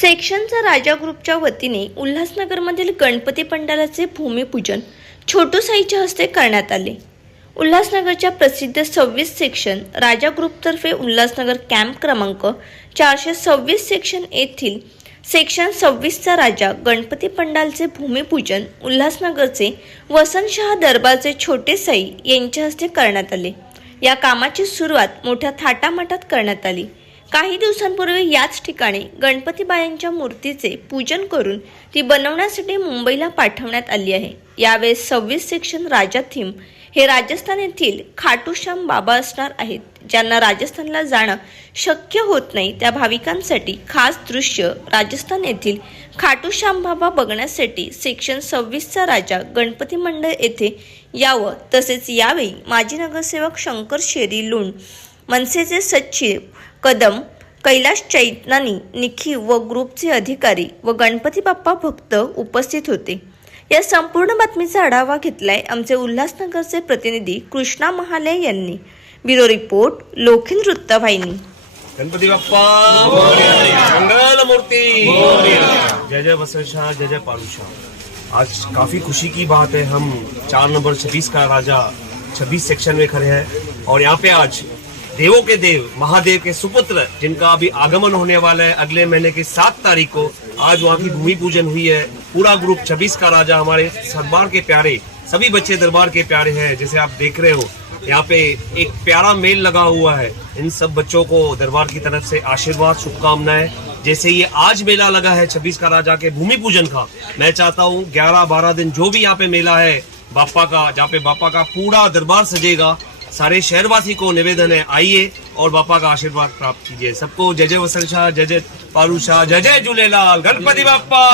सेक्शनचा राजा ग्रुपच्या वतीने उल्हासनगरमधील गणपती पंडालाचे भूमिपूजन छोटू साईच्या हस्ते करण्यात आले. उल्हासनगरच्या प्रसिद्ध सव्वीस सेक्शन राजा ग्रुपतर्फे उल्हासनगर कॅम्प क्रमांक चारशे सव्वीस सेक्शन येथील सेक्शन सव्वीसचा राजा गणपती पंडालचे भूमिपूजन उल्हासनगरचे वसंतशहा दरबारचे छोटे साई यांच्या हस्ते करण्यात आले. या कामाची सुरुवात मोठ्या थाटामाटात करण्यात आली. काही दिवसांपूर्वी याच ठिकाणी गणपतीबायांच्या मूर्तीचे पूजन करून ती बनवण्यासाठी मुंबईला पाठवण्यात आली आहे. यावेळेस सव्वीस सेक्शन राजा थीम हे राजस्थान येथील खाटूश्याम बाबा असणार आहेत ज्यांना राजस्थानला जाणं शक्य होत नाही. त्या भाविकांसाठी खास दृश्य राजस्थान येथील खाटूश्याम बाबा बघण्यासाठी सेक्शन सव्वीसचा राजा गणपती मंडळ येथे यावं. तसेच यावेळी माजी नगरसेवक शंकर शेरी लोण मनसेचे सचिव कदम कैलाश चैतनानी निखी व ग्रुपचे अधिकारी व गणपती बाप्पा भक्त उपस्थित होते. या संपूर्ण बातमीचा आढावा घेतलाय आमचे उल्हासनगरचे प्रतिनिधी कृष्णा महाले यांनी. ब्युरो रिपोर्ट लोखिन वृत्तवाहिनी. गणपती बाप्पा मंगल मूर्ति जय जय बसंत जय जय पालूशाह आज काफी खुशी की बात है हम चार नंबर छब्बीस का राजा छब्बीस सेक्शन में खड़े हैं और यहाँ पे आज देवों के देव, महादेव के सुपुत्र, जिनका अभी आगमन होने वाला है अगले महीने की सात तारीख को, आज वहाँ की भूमि पूजन हुई है। पूरा ग्रुप छब्बीस का राजा हमारे दरबार के प्यारे, सभी बच्चे दरबार के प्यारे हैं, जैसे आप देख रहे हो। यहाँ पे एक प्यारा मेल लगा हुआ है। इन सब बच्चों को दरबार की तरफ़ से आशीर्वाद, शुभकामनाएँ। जैसे ये आज मेला लगा है छब्बीस का राजा के भूमि पूजन का। मैं चाहता हूँ ग्यारह बारह दिन जो भी यहाँ पे मेला है, बापा का, जहाँ पे बापा का पूरा दरबार सजेगा सारे शहरवासी को निवेदन है आइए और बापा का आशीर्वाद प्राप्त कीजिए। सबको जय जय वसंत शाह जय जय पारू शाह जय जय झूलेलाल गणपति बापा